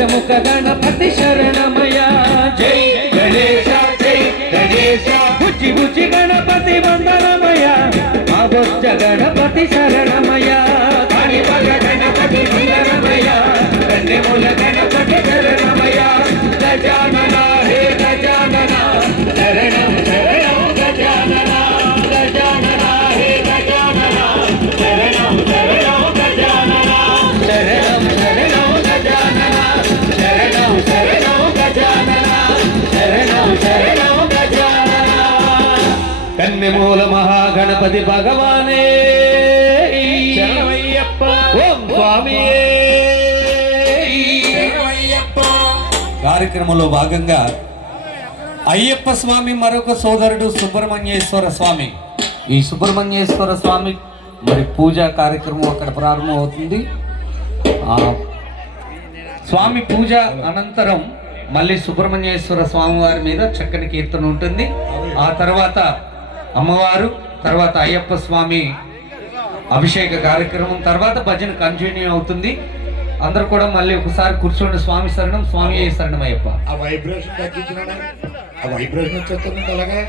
పంచముఖ గణపతి శరణమయ జై గణేశ జై గణేశ బుజ్జి బుజ్జి గణపతి వందనమయ మా బొజ్జ గణపతి శరణమయ కాళిపగ గణపతి వందనమయ కన్యముల గణపతి శరణమయ గజానన హే గజానన శరణం శరణం గజానన గజానన హే గజానన శరణం శరణం గజానన శరణం శరణం గజానన శరణం శరణం గజానన శరణం శరణం గజానన కన్యమూల మహాగణపతి భగవానే శరణమయ్యప్ప ఓం స్వామియే శరణమయ్యప్ప. కార్యక్రమంలో భాగంగా అయ్యప్ప స్వామి మరొక సోదరుడు సుబ్రహ్మణ్యేశ్వర స్వామి. ఈ సుబ్రహ్మణ్యేశ్వర స్వామి మరి పూజా కార్యక్రమం అక్కడ ప్రారంభమవుతుంది. స్వామి పూజ అనంతరం మళ్ళీ సుబ్రహ్మణ్యేశ్వర స్వామి వారి మీద చక్కని కీర్తన ఉంటుంది. ఆ తర్వాత అమ్మవారు, తర్వాత అయ్యప్ప స్వామి అభిషేక కార్యక్రమం, తర్వాత భజన కంటిన్యూ అవుతుంది. అందరూ కూడా మళ్ళీ ఒకసారి కూర్చోండి. స్వామి శరణం, స్వామి శరణం అయ్యప్ప. ఆ వైబ్రేషన్ తగ్గించిన ఆ వైబ్రేషన్ వచ్చేస్తుంది అలాగే